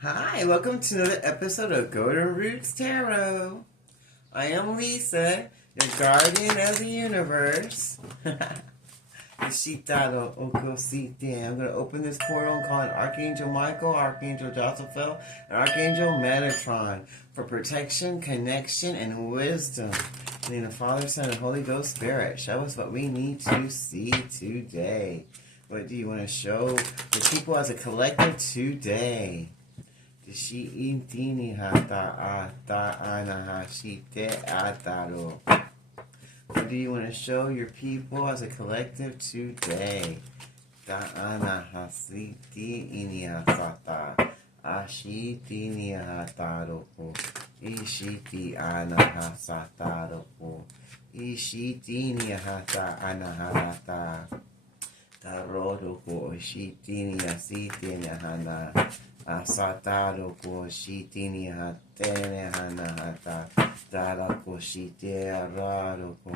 Hi, welcome to another episode of Golden Roots Tarot. I am Lisa, your guardian of the universe. Ishitaro Okosite. I'm going to open this portal and call on Archangel Michael, Archangel Josaphat, and Archangel Metatron for protection, connection, and wisdom. In the Father, Son, and Holy Ghost Spirit, show us what we need to see today. What do you want to show the people as a collective today? Shi intini hata ata anahashite ataro. What do you want to show your people as a collective today? Ta anahasiti iniasata. Ashiti nihataroko. Ishiti anahasataroko. Ishiti nihata anaharata. Tarodoko. Ishiti niasiti nihana. Asataro ko shitini hatene hanahata tara ko shite araro ko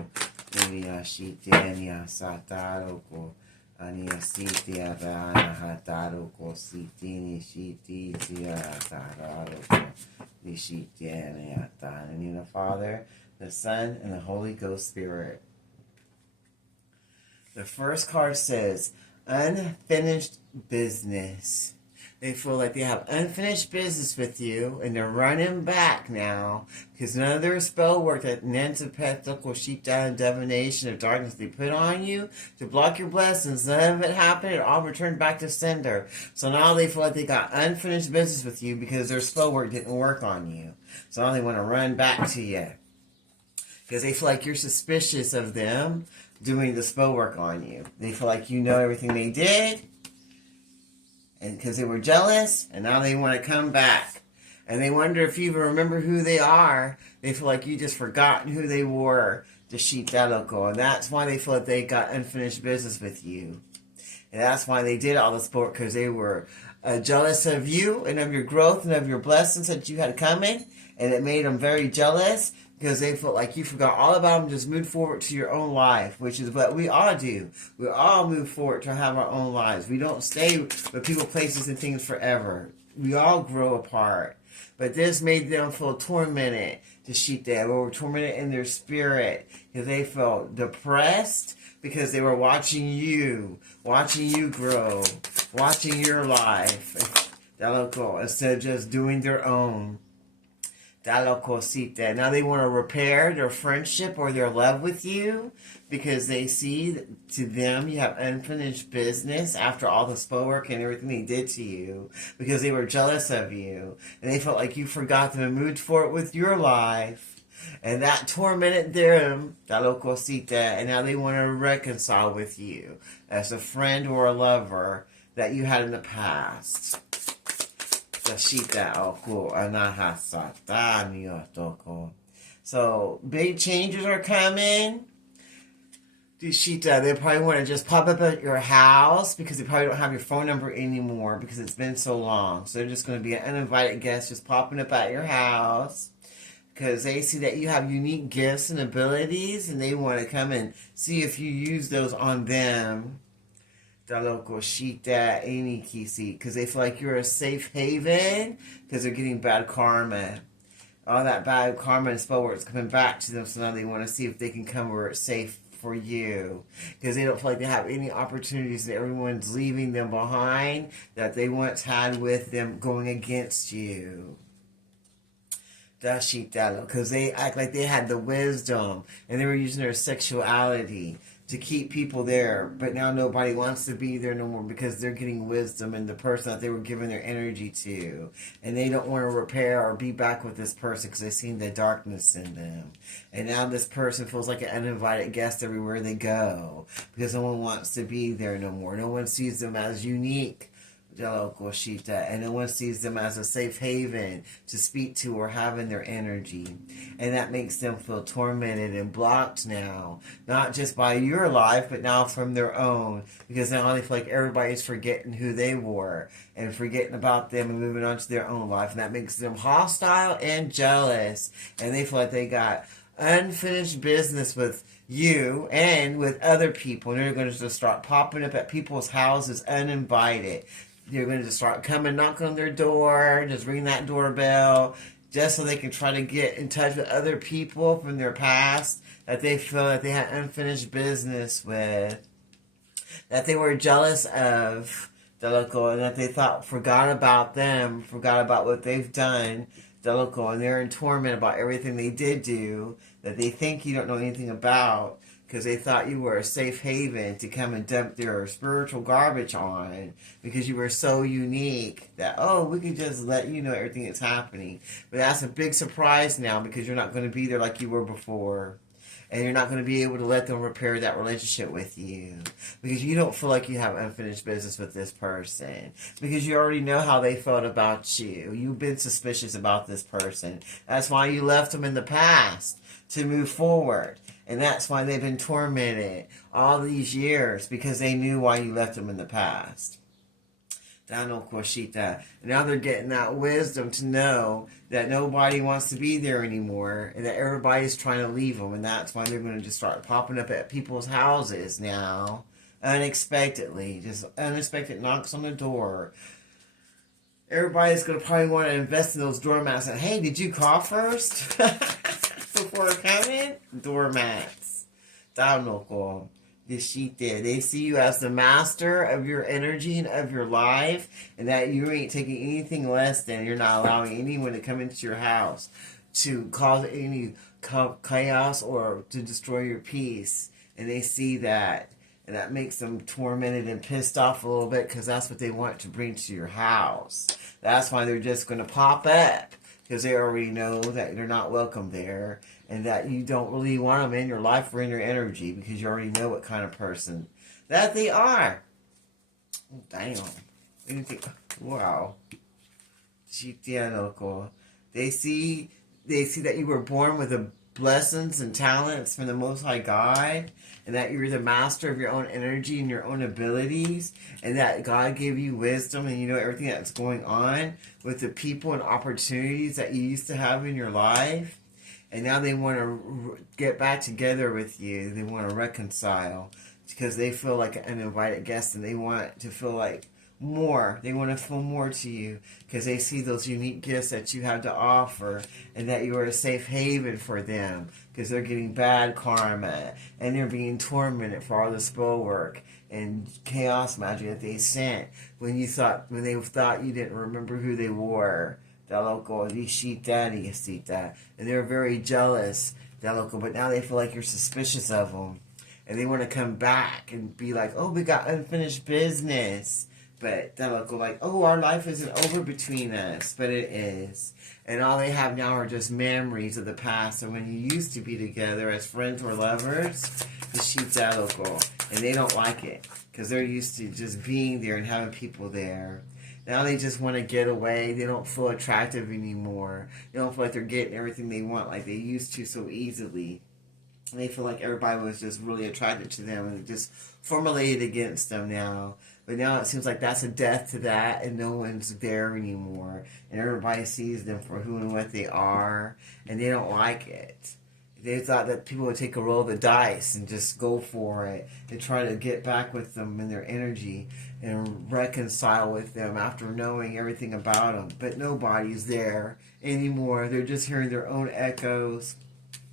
unia shiteni asataro ko ania siti arana hataro ko sitini shiti siatararo ko nishiteni atana. In the Father, the Son, and the Holy Ghost Spirit. The first card says unfinished business. They feel like they have unfinished business with you, and they're running back now because none of their spell work, that Nantapethical sheep down and divination of darkness they put on you to block your blessings, none of it happened. It all returned back to sender. So now they feel like they got unfinished business with you because their spell work didn't work on you. So now they want to run back to you because they feel like you're suspicious of them doing the spell work on you. They feel like you know everything they did. And because they were jealous, and now they want to come back. And they wonder if you even remember who they are. They feel like you just forgotten who they were, the Shitaloco. And that's why they feel like they got unfinished business with you. And that's why they did all the sport, because they were jealous of you and of your growth and of your blessings that you had coming. And it made them very jealous because they felt like you forgot all about them, just moved forward to your own life, which is what we all do. We all move forward to have our own lives. We don't stay with people, places, and things forever. We all grow apart. But this made them feel tormented, to sheep that were tormented in their spirit because they felt depressed because they were watching you grow, watching your life. Instead of just doing their own. Now they want to repair their friendship or their love with you because they see to them you have unfinished business after all the spell work and everything they did to you because they were jealous of you and they felt like you forgot them and moved forward with your life. And that tormented them, and now they want to reconcile with you as a friend or a lover that you had in the past. So big changes are coming. They probably want to just pop up at your house because they probably don't have your phone number anymore because it's been so long. So they're just going to be an uninvited guest just popping up at your house because they see that you have unique gifts and abilities and they want to come and see if you use those on them. Because they feel like you're a safe haven because they're getting bad karma. All that bad karma and spell work is coming back to them, so now they want to see if they can come where it's safe for you because they don't feel like they have any opportunities and everyone's leaving them behind that they once had with them going against you. Because they act like they had the wisdom and they were using their sexuality to keep people there, but now nobody wants to be there no more because they're getting wisdom in the person that they were giving their energy to, and they don't want to repair or be back with this person because they've seen the darkness in them, and now this person feels like an uninvited guest everywhere they go because no one wants to be there no more. No one sees them as unique, and no one sees them as a safe haven to speak to or have in their energy. And that makes them feel tormented and blocked now, not just by your life, but now from their own, because now they feel like everybody's forgetting who they were and forgetting about them and moving on to their own life. And that makes them hostile and jealous. And they feel like they got unfinished business with you and with other people. And they're going to just start popping up at people's houses uninvited. You're going to just start coming, knocking on their door, just ring that doorbell, just so they can try to get in touch with other people from their past that they feel that they had unfinished business with, that they were jealous of, and that they thought forgot about them, forgot about what they've done, and they're in torment about everything they did do that they think you don't know anything about because they thought you were a safe haven to come and dump their spiritual garbage on because you were so unique that, oh, we could just let you know everything that's happening. But that's a big surprise now because you're not going to be there like you were before. And you're not going to be able to let them repair that relationship with you because you don't feel like you have unfinished business with this person because you already know how they felt about you. You've been suspicious about this person. That's why you left them in the past to move forward. And that's why they've been tormented all these years because they knew why you left them in the past. Dano Koshita. And now they're getting that wisdom to know that nobody wants to be there anymore and that everybody's trying to leave them. And that's why they're going to just start popping up at people's houses now unexpectedly. Just unexpected knocks on the door. Everybody's going to probably want to invest in those doormats. And, hey, did you call first before coming? Doormats. Dano. They see you as the master of your energy and of your life, and that you ain't taking anything less than. You're not allowing anyone to come into your house to cause any chaos or to destroy your peace. And they see that, and that makes them tormented and pissed off a little bit because that's what they want to bring to your house. That's why they're just going to pop up because they already know that they're not welcome there. And that you don't really want them in your life or in your energy because you already know what kind of person that they are. Damn. Wow. They see that you were born with the blessings and talents from the Most High God, and that you're the master of your own energy and your own abilities, and that God gave you wisdom and you know everything that's going on with the people and opportunities that you used to have in your life. And now they want to get back together with you. They want to reconcile because they feel like an uninvited guest and they want to feel like more. They want to feel more to you because they see those unique gifts that you have to offer and that you are a safe haven for them because they're getting bad karma and they're being tormented for all the spell work and chaos magic that they sent when they thought you didn't remember who they were. And they're very jealous, but now they feel like you're suspicious of them. And they want to come back and be like, oh, we got unfinished business. But like, oh, our life isn't over between us. But it is. And all they have now are just memories of the past. And when you used to be together as friends or lovers, and they don't like it. Because they're used to just being there and having people there. Now they just want to get away. They don't feel attractive anymore. They don't feel like they're getting everything they want like they used to so easily. And they feel like everybody was just really attracted to them and just formulated against them now. But now it seems like that's a death to that and no one's there anymore. And everybody sees them for who and what they are. And they don't like it. They thought that people would take a roll of the dice and just go for it and try to get back with them in their energy and reconcile with them after knowing everything about them. But nobody's there anymore. They're just hearing their own echoes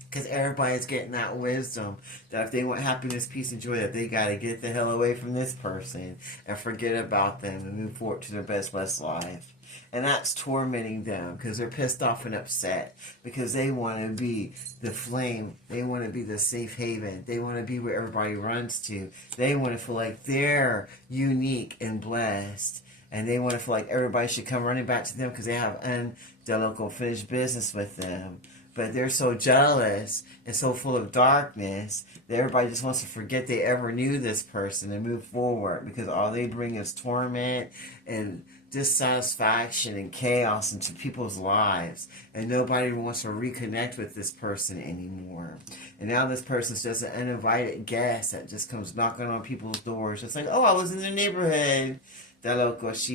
because everybody's getting that wisdom that if they want happiness, peace, and joy, that they got to get the hell away from this person and forget about them and move forward to their best blessed life. And that's tormenting them because they're pissed off and upset because they want to be the flame. They want to be the safe haven. They want to be where everybody runs to. They want to feel like they're unique and blessed. And they want to feel like everybody should come running back to them because they have unfinished business with them. But they're so jealous and so full of darkness that everybody just wants to forget they ever knew this person and move forward because all they bring is torment and dissatisfaction and chaos into people's lives, and nobody wants to reconnect with this person anymore. And now this person's just an uninvited guest that just comes knocking on people's doors, just like, oh, I was in the neighborhood. But everybody's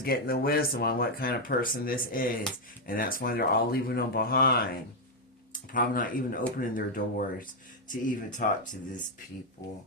getting the wisdom on what kind of person this is, and that's why they're all leaving them behind. Probably not even opening their doors to even talk to these people.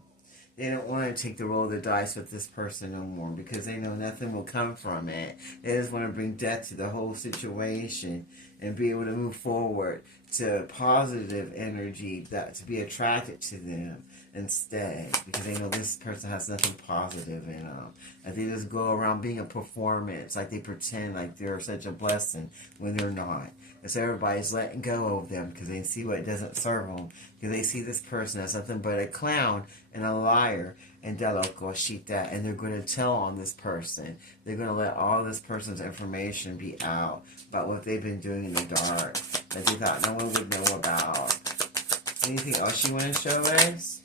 They don't want to take the roll of the dice with this person no more because they know nothing will come from it. They just want to bring death to the whole situation and be able to move forward to positive energy that to be attracted to them instead, because they know this person has nothing positive in them. And they just go around being a performance, like they pretend like they're such a blessing when they're not. And so everybody's letting go of them because they see what doesn't serve them, because they see this person as nothing but a clown and a liar and Delacoshita, and they're going to tell on this person. They're going to let all this person's information be out about what they've been doing in the dark that they thought no one would know about. Anything else you want to show us?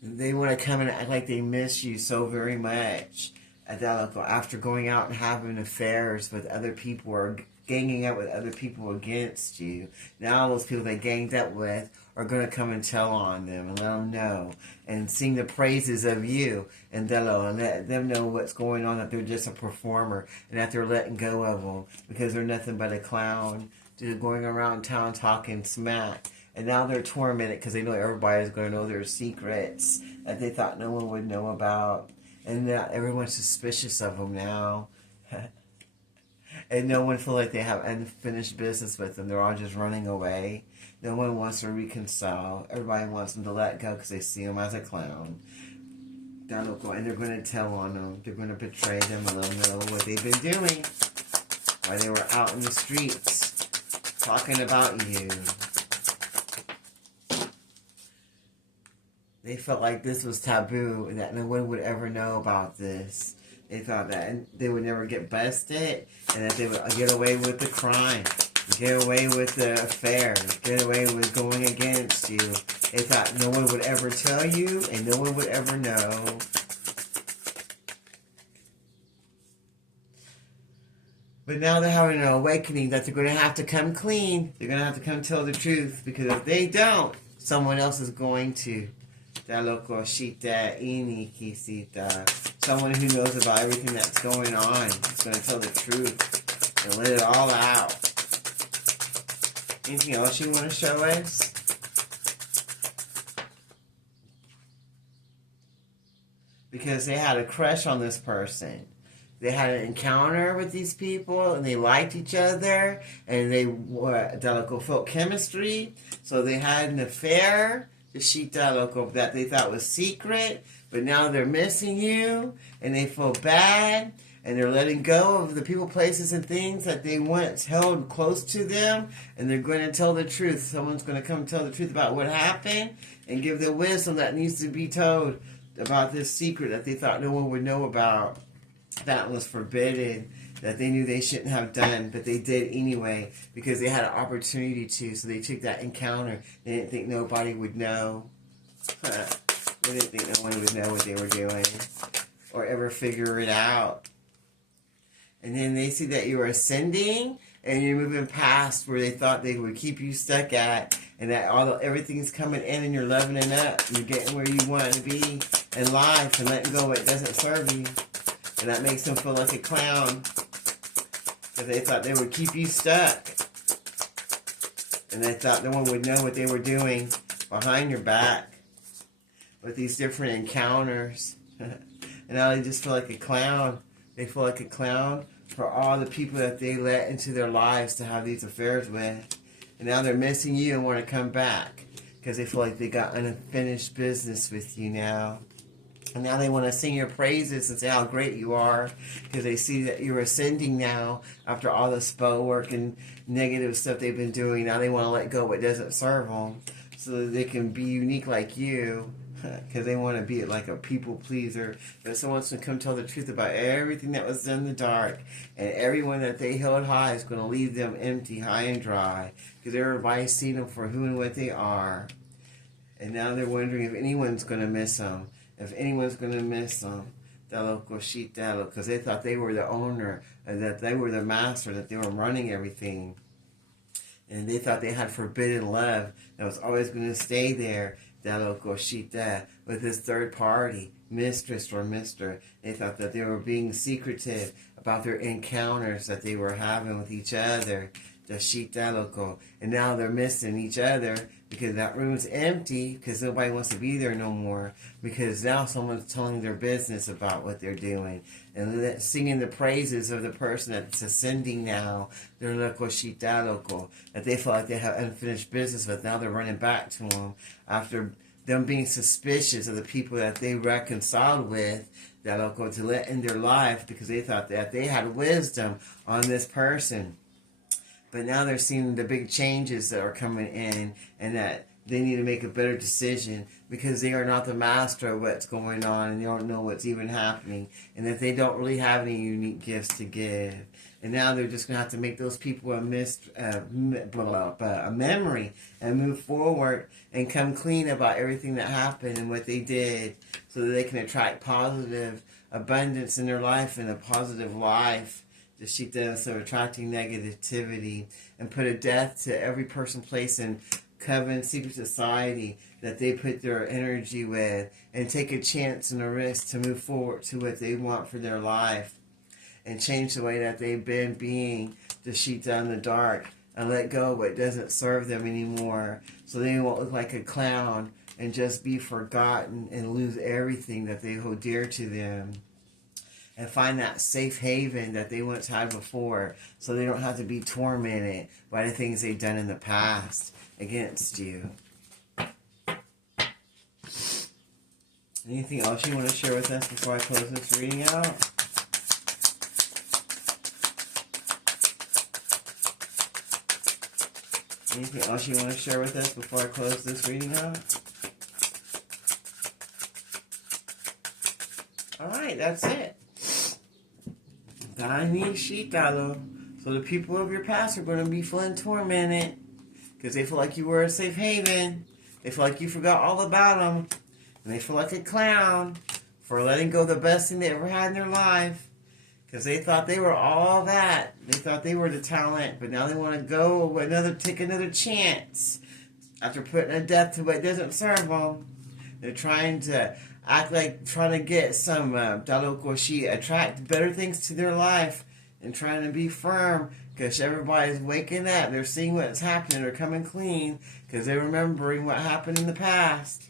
They want to come and act like they miss you so very much after going out and having affairs with other people or ganging up with other people against you. Now those people they ganged up with are going to come and tell on them and let them know and sing the praises of you and Delo and let them know what's going on, that they're just a performer and that they're letting go of them because they're nothing but a clown going around town talking smack. And now they're tormented because they know everybody's going to know their secrets that they thought no one would know about. And now everyone's suspicious of them now. And no one feels like they have unfinished business with them. They're all just running away. No one wants to reconcile. Everybody wants them to let go because they see them as a clown. And they're going to tell on them. They're going to betray them and let them know what they've been doing while they were out in the streets talking about you. They felt like this was taboo and that no one would ever know about this. They thought that they would never get busted and that they would get away with the crime, get away with the affair, get away with going against you. They thought no one would ever tell you and no one would ever know. But now they're having an awakening that they're going to have to come clean. They're going to have to come tell the truth, because if they don't, someone else is going to. Someone who knows about everything that's going on is going to tell the truth and let it all out. Anything else you want to show us? Because they had a crush on this person. They had an encounter with these people and they liked each other and they felt chemistry. So they had an affair. That they thought was secret, but now they're missing you and they feel bad and they're letting go of the people, places, and things that they once held close to them, and they're going to tell the truth. Someone's going to come tell the truth about what happened and give the wisdom that needs to be told about this secret that they thought no one would know about, that was forbidden, that they knew they shouldn't have done, but they did anyway because they had an opportunity to. So they took that encounter. They didn't think nobody would know. They didn't think no one would know what they were doing or ever figure it out. And then they see that you're ascending and you're moving past where they thought they would keep you stuck at, and that everything's coming in and you're leveling up. You're getting where you want to be in life and letting go of what doesn't serve you. And that makes them feel like a clown. Because they thought they would keep you stuck. And they thought no one would know what they were doing behind your back with these different encounters. And now they just feel like a clown. They feel like a clown for all the people that they let into their lives to have these affairs with. And now they're missing you and want to come back because they feel like they got unfinished business with you now. And now they want to sing your praises and say how great you are, because they see that you're ascending now after all the spell work and negative stuff they've been doing. Now they want to let go of what doesn't serve them so that they can be unique like you, because they want to be like a people pleaser. But someone's going to come tell the truth about everything that was done in the dark, and everyone that they held high is going to leave them empty, high and dry, because everybody's seen them for who and what they are. And now they're wondering if anyone's going to miss them. If anyone's going to miss them, because they thought they were the owner, and that they were the master, that they were running everything. And they thought they had forbidden love that was always going to stay there, with this third party, mistress or mister. They thought that they were being secretive about their encounters that they were having with each other. The Shita Loco. And now they're missing each other because that room's empty because nobody wants to be there no more. Because now someone's telling their business about what they're doing and singing the praises of the person that's ascending now. They're Loco Shita Loco. That they feel like they have unfinished business with. Now they're running back to them after them being suspicious of the people that they reconciled with, that Loco, to let in their life because they thought that they had wisdom on this person. But now they're seeing the big changes that are coming in and that they need to make a better decision because they are not the master of what's going on and they don't know what's even happening and that they don't really have any unique gifts to give. And now they're just going to have to make those people a memory and move forward and come clean about everything that happened and what they did so that they can attract positive abundance in their life and a positive life. The Shita, so attracting negativity and put a death to every person, place, and coven secret society that they put their energy with and take a chance and a risk to move forward to what they want for their life and change the way that they've been being the Shita in the dark and let go of what doesn't serve them anymore so they won't look like a clown and just be forgotten and lose everything that they hold dear to them. And find that safe haven that they once had before so they don't have to be tormented by the things they've done in the past against you. Anything else you want to share with us before I close this reading out? Anything else you want to share with us before I close this reading out? Alright, that's it. So the people of your past are going to be feeling tormented because they feel like you were a safe haven. They feel like you forgot all about them. And they feel like a clown for letting go of the best thing they ever had in their life because they thought they were all that. They thought they were the talent, but now they want to go take another chance after putting a death to what doesn't serve them. They're trying to trying to get some Dalokoshi, attract better things to their life and trying to be firm because everybody's waking up. They're seeing what's happening. They're coming clean because they're remembering what happened in the past.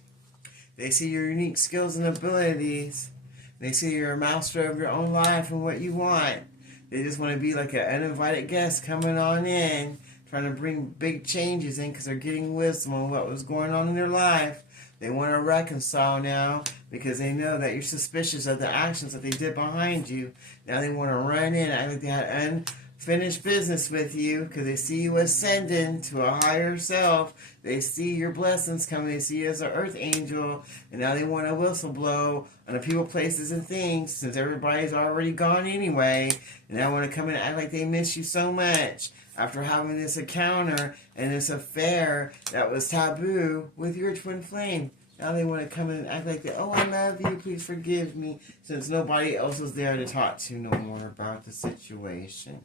They see your unique skills and abilities. They see you're a master of your own life and what you want. They just want to be like an uninvited guest coming on in, trying to bring big changes in because they're getting wisdom on what was going on in their life. They want to reconcile now because they know that you're suspicious of the actions that they did behind you. Now they want to run in, act like they had unfinished business with you because they see you ascending to a higher self. They see your blessings coming. They see you as an earth angel. And now they want to whistle blow on the people, places, and things since everybody's already gone anyway. And now want to come in and act like they miss you so much after having this encounter and this affair that was taboo with your twin flame. Now they want to come in and act like, oh, I love you, please forgive me, since nobody else was there to talk to no more about the situation.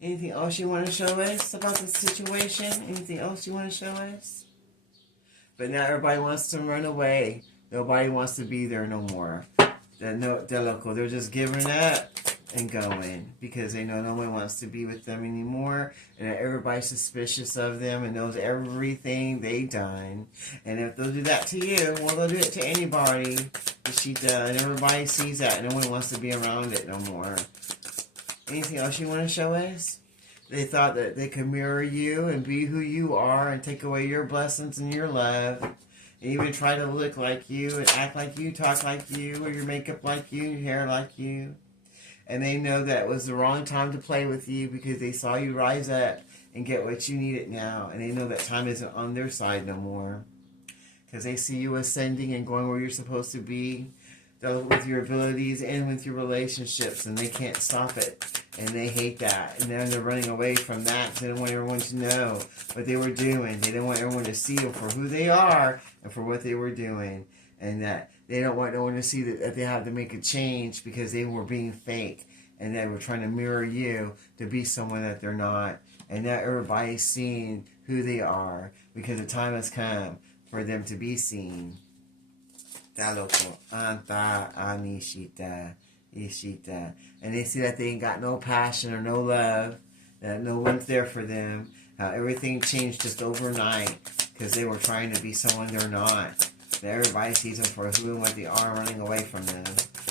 Anything else you want to show us about the situation? Anything else you want to show us? But now everybody wants to run away. Nobody wants to be there no more. They're just giving up and going because they know no one wants to be with them anymore and everybody's suspicious of them and knows everything they done. And if they'll do that to you, well, they'll do it to anybody. And everybody sees that. No one wants to be around it no more. Anything else you want to show us? They thought that they could mirror you and be who you are and take away your blessings and your love. And even try to look like you and act like you, talk like you, or your makeup like you, your hair like you. And they know that it was the wrong time to play with you because they saw you rise up and get what you needed now. And they know that time isn't on their side no more. Because they see you ascending and going where you're supposed to be with your abilities and with your relationships. And they can't stop it. And they hate that. And then they're running away from that. They don't want everyone to know what they were doing. They don't want everyone to see them for who they are and for what they were doing. And that they don't want no one to see that they have to make a change because they were being fake. And they were trying to mirror you to be someone that they're not. And now everybody's seeing who they are because the time has come for them to be seen. Taloko anta anishita Ishita. And they see that they ain't got no passion or no love, that no one's there for them. How everything changed just overnight because they were trying to be someone they're not. That everybody sees them for who and what they are, running away from them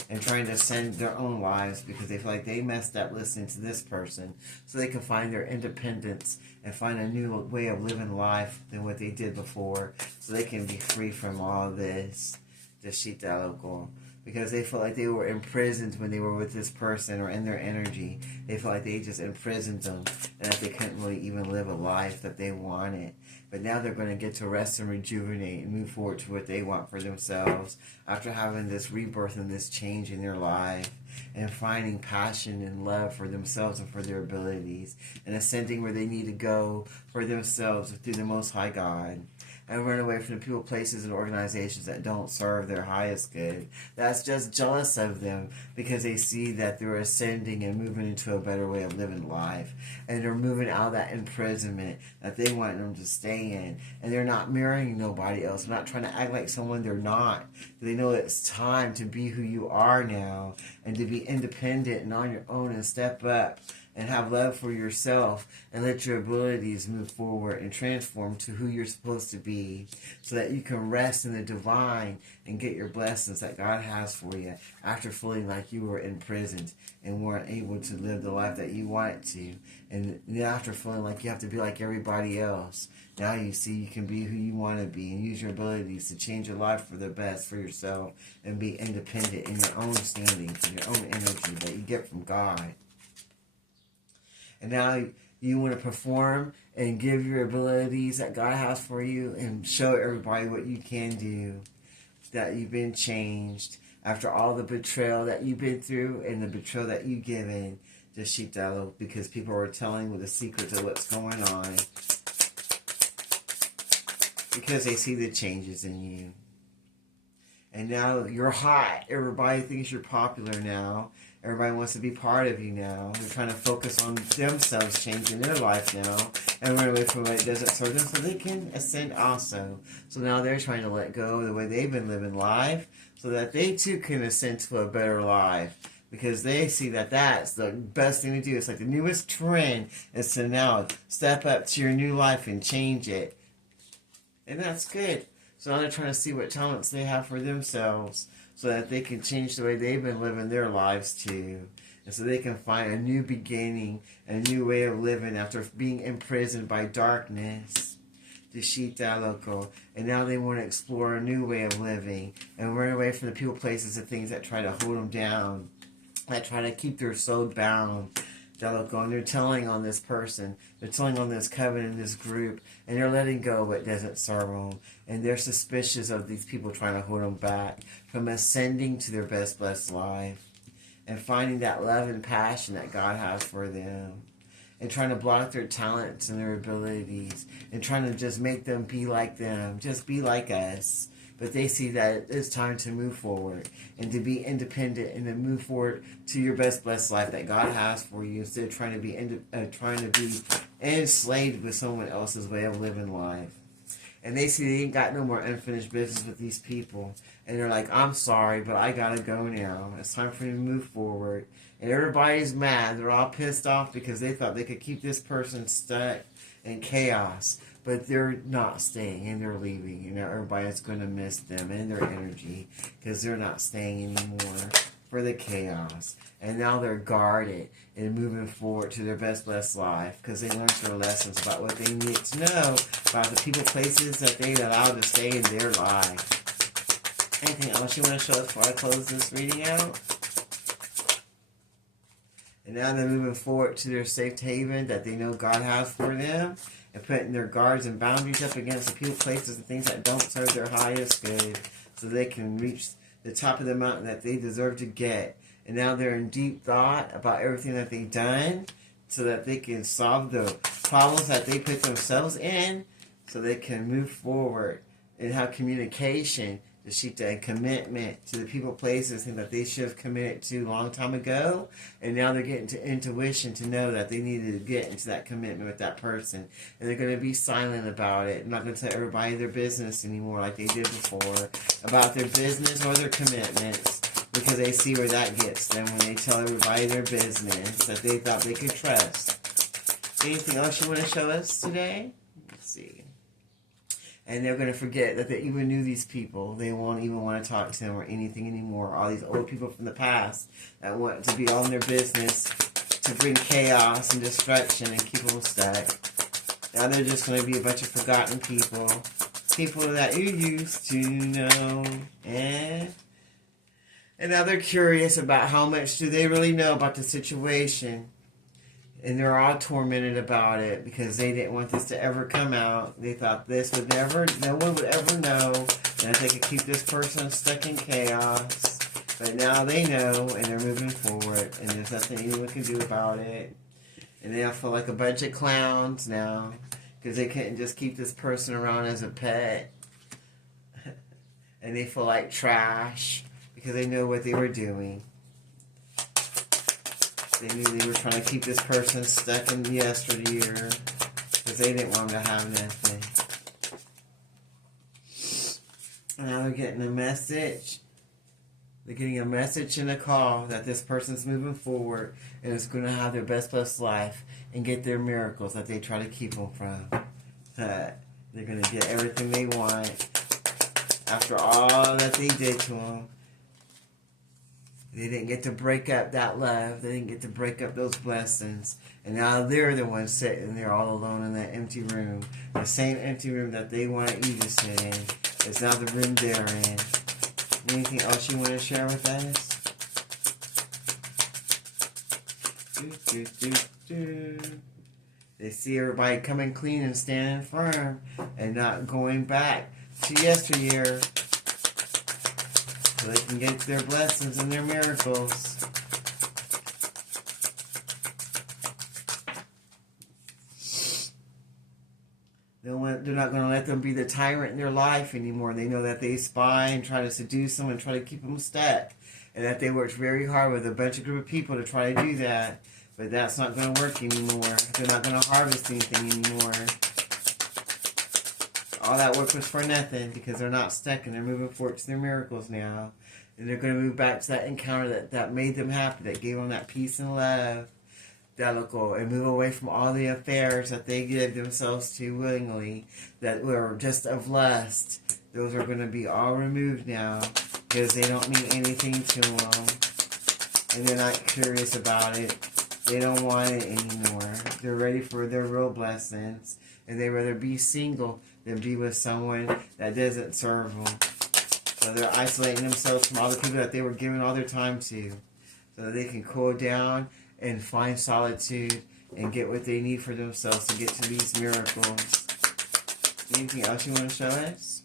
and trying to send their own lives because they feel like they messed up listening to this person, so they can find their independence and find a new way of living life than what they did before, so they can be free from all this. The Shita local. Because they felt like they were imprisoned when they were with this person or in their energy. They felt like they just imprisoned them and that they couldn't really even live a life that they wanted. But now they're going to get to rest and rejuvenate and move forward to what they want for themselves after having this rebirth and this change in their life and finding passion and love for themselves and for their abilities and ascending where they need to go for themselves through the Most High God. And run away from the people, places, and organizations that don't serve their highest good. That's just jealous of them because they see that they're ascending and moving into a better way of living life. And they're moving out of that imprisonment that they want them to stay in. And they're not mirroring nobody else. They're not trying to act like someone they're not. They know it's time to be who you are now and to be independent and on your own and step up and have love for yourself and let your abilities move forward and transform to who you're supposed to be so that you can rest in the divine and get your blessings that God has for you after feeling like you were imprisoned and weren't able to live the life that you wanted to. And after feeling like you have to be like everybody else, now you see you can be who you want to be and use your abilities to change your life for the best for yourself and be independent in your own standings and your own energy that you get from God. And now you want to perform and give your abilities that God has for you and show everybody what you can do, that you've been changed after all the betrayal that you've been through and the betrayal that you've given to Shitalo, because people are telling with the secrets of what's going on because they see the changes in you. And now you're hot. Everybody thinks you're popular now. Everybody wants to be part of you now. They're trying to focus on themselves changing their life now and run away from what doesn't serve them so they can ascend also. So now they're trying to let go of the way they've been living life so that they too can ascend to a better life. Because they see that that's the best thing to do. It's like the newest trend is to now step up to your new life and change it. And that's good. So now they're trying to see what talents they have for themselves so that they can change the way they've been living their lives too. And so they can find a new beginning, a new way of living after being imprisoned by darkness. The Shita Loco. And now they want to explore a new way of living and run away from the people, places, and things that try to hold them down, that try to keep their soul bound. And they're telling on this person, they're telling on this covenant, this group, and they're letting go of what doesn't serve them. And they're suspicious of these people trying to hold them back from ascending to their best blessed life and finding that love and passion that God has for them and trying to block their talents and their abilities and trying to just make them be like them, just be like us. But they see that it's time to move forward and to be independent and to move forward to your best blessed life that God has for you instead of trying to be enslaved with someone else's way of living life. And they see they ain't got no more unfinished business with these people. And they're like, I'm sorry, but I gotta go now. It's time for you to move forward. And everybody's mad. They're all pissed off because they thought they could keep this person stuck in chaos. But they're not staying and they're leaving. You know, everybody's going to miss them and their energy because they're not staying anymore for the chaos. And now they're guarded and moving forward to their best blessed life because they learned their lessons about what they need to know about the people, places that they allowed to stay in their life. Anything else you want to show us before I close this reading out? And now they're moving forward to their safe haven that they know God has for them and putting their guards and boundaries up against the people, places, and things that don't serve their highest good so they can reach the top of the mountain that they deserve to get. And now they're in deep thought about everything that they've done so that they can solve the problems that they put themselves in so they can move forward and have communication, the Shita, and commitment to the people, places, things that they should have committed to a long time ago. And now they're getting to intuition to know that they needed to get into that commitment with that person. And they're going to be silent about it. Not going to tell everybody their business anymore like they did before about their business or their commitments. because they see where that gets them when they tell everybody their business that they thought they could trust. Anything else you want to show us today? Let's see. And they're going to forget that they even knew these people. They won't even want to talk to them or anything anymore. All these old people from the past that want to be on their business to bring chaos and destruction and keep them stuck. Now they're just going to be a bunch of forgotten people. People that you used to know. And now they're curious about how much do they really know about the situation. And they're all tormented about it because they didn't want this to ever come out. They thought this would never, no one would ever know, and that they could keep this person stuck in chaos. But now they know, and they're moving forward, and there's nothing anyone can do about it. And they all feel like a bunch of clowns now because they couldn't just keep this person around as a pet. And they feel like trash because they know what they were doing. They knew they were trying to keep this person stuck in yesteryear because they didn't want them to have nothing. And now they're getting a message. They're getting a message and a call that this person's moving forward and is going to have their best life and get their miracles that they try to keep them from. They're going to get everything they want after all that they did to them. They didn't get to break up that love. They didn't get to break up those blessings. And now they're the ones sitting there all alone in that empty room. The same empty room that they wanted you to sit in is now the room they're in. Anything else you want to share with us? They see everybody coming clean and standing firm and not going back to yesteryear. So they can get their blessings and their miracles. They're not going to let them be the tyrant in their life anymore. They know that they spy and try to seduce them and try to keep them stuck. And that they worked very hard with a bunch of group of people to try to do that. But that's not going to work anymore. They're not going to harvest anything anymore. All that work was for nothing because they're not stuck and they're moving forward to their miracles now. And they're going to move back to that encounter that made them happy, that gave them that peace and love. That'll go and move away from all the affairs that they give themselves to willingly that were just of lust. Those are going to be all removed now because they don't mean anything to them. And they're not curious about it. They don't want it anymore. They're ready for their real blessings. And they'd rather be single than be with someone that doesn't serve them. So they're isolating themselves from all the people that they were giving all their time to. So that they can cool down and find solitude and get what they need for themselves to get to these miracles. Anything else you want to show us?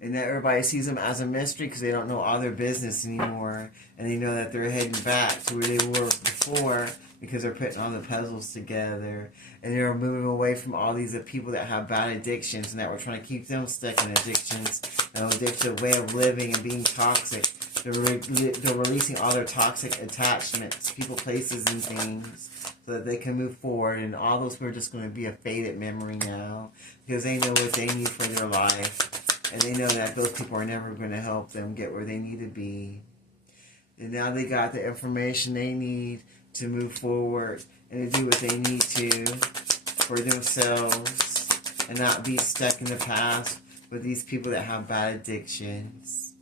And that everybody sees them as a mystery because they don't know all their business anymore. And they know that they're heading back to where they were before because they're putting all the puzzles together. And they're moving away from all these people that have bad addictions and that were trying to keep them stuck in addictions. An addictive way of living and being toxic. They're releasing all their toxic attachments, people, places, and things so that they can move forward. And all those were just going to be a faded memory now because they know what they need for their life. And they know that those people are never going to help them get where they need to be. And now they got the information they need to move forward and to do what they need to for themselves and not be stuck in the past with these people that have bad addictions.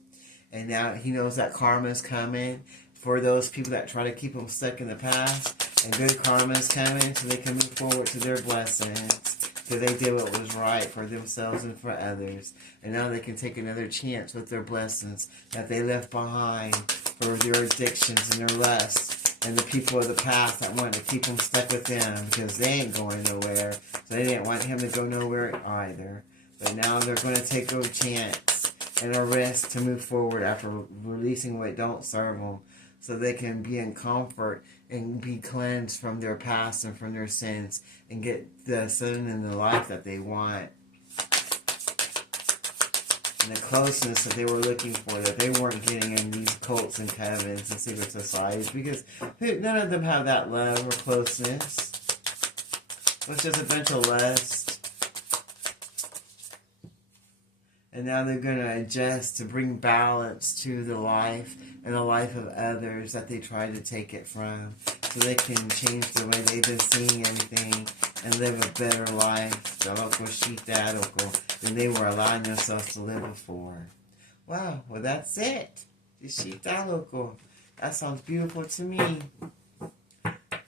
And now he knows that karma is coming for those people that try to keep them stuck in the past. And good karma is coming so they can move forward to their blessings. Because they did what was right for themselves and for others. And now they can take another chance with their blessings that they left behind for their addictions and their lusts. And the people of the past that wanted to keep them stuck with them because they ain't going nowhere. So they didn't want him to go nowhere either. But now they're going to take a chance and a risk to move forward after releasing what don't serve them. So they can be in comfort and be cleansed from their past and from their sins and get the sin and the life that they want. And the closeness that they were looking for that they weren't getting in these cults and covens and secret societies because none of them have that love or closeness. It's just a bunch of lust. And now they're going to adjust to bring balance to the life and the life of others that they try to take it from. So they can change the way they've been seeing everything and live a better life than they were allowing themselves to live before. Wow, well that's it. That sounds beautiful to me.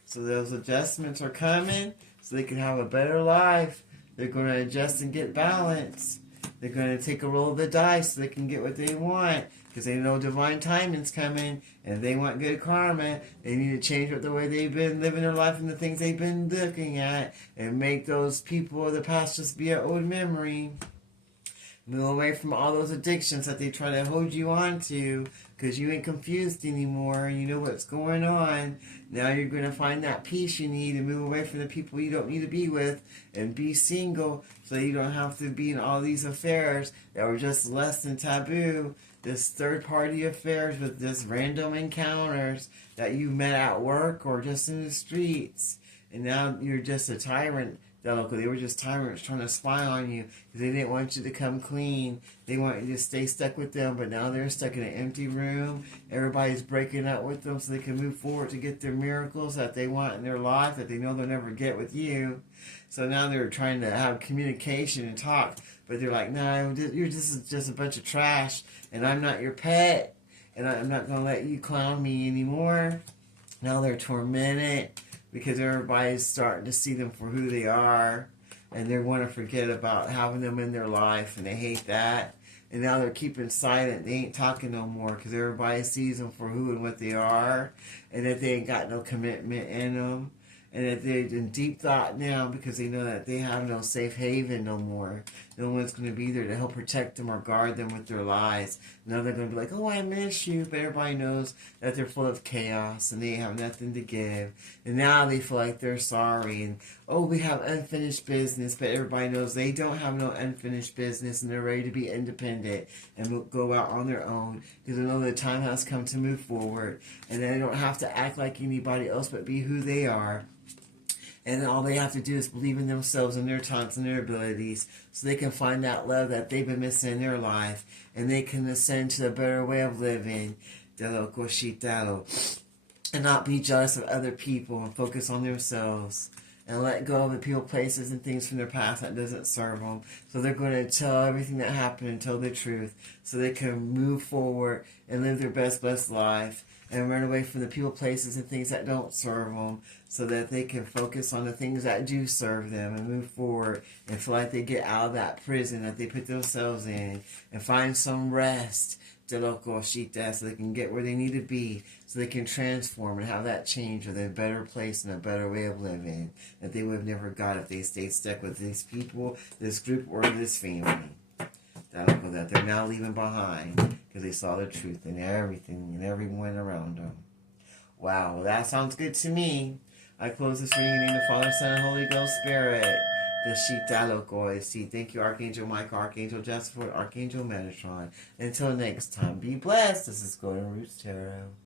So those adjustments are coming so they can have a better life. They're going to adjust and get balance. They're going to take a roll of the dice so they can get what they want because they know divine timing's coming and if they want good karma, they need to change up the way they've been living their life and the things they've been looking at and make those people of the past just be an old memory. Move away from all those addictions that they try to hold you on to because you ain't confused anymore. You know what's going on. Now you're going to find that peace you need and move away from the people you don't need to be with and be single so you don't have to be in all these affairs that were just less than taboo. This third-party affairs with just random encounters that you met at work or just in the streets. And now you're just a tyrant. They were just tyrants trying to spy on you because they didn't want you to come clean. They want you to stay stuck with them, but now they're stuck in an empty room. Everybody's breaking up with them so they can move forward to get their miracles that they want in their life that they know they'll never get with you. So now they're trying to have communication and talk, but they're like, no, you're just a bunch of trash, and I'm not your pet, and I'm not going to let you clown me anymore. Now they're tormented because everybody's starting to see them for who they are, and they want to forget about having them in their life, and they hate that. And now they're keeping silent. They ain't talking no more because everybody sees them for who and what they are, and that they ain't got no commitment in them, and that they're in deep thought now because they know that they have no safe haven no more. No one's going to be there to help protect them or guard them with their lies. Now they're going to be like, oh, I miss you. But everybody knows that they're full of chaos and they have nothing to give. And now they feel like they're sorry. And, oh, we have unfinished business. But everybody knows they don't have no unfinished business and they're ready to be independent and go out on their own. Because they know the time has come to move forward. And they don't have to act like anybody else but be who they are. And all they have to do is believe in themselves and their talents and their abilities so they can find that love that they've been missing in their life. And they can ascend to a better way of living. And not be jealous of other people and focus on themselves. And let go of the people, places, and things from their past that doesn't serve them. So they're going to tell everything that happened and tell the truth. So they can move forward and live their best life. And run away from the people, places, and things that don't serve them so that they can focus on the things that do serve them and move forward and feel like they get out of that prison that they put themselves in and find some rest so they can get where they need to be so they can transform and have that change with a better place and a better way of living that they would have never got if they stayed stuck with these people, this group, or this family. That they're now leaving behind because they saw the truth in everything and everyone around them. Wow, well, that sounds good to me. I close this reading in the name of the Father, Son, and Holy Ghost Spirit. Thank you, Archangel Michael, Archangel Jasper, Archangel Metatron. Until next time, be blessed. This is Golden Roots Tarot.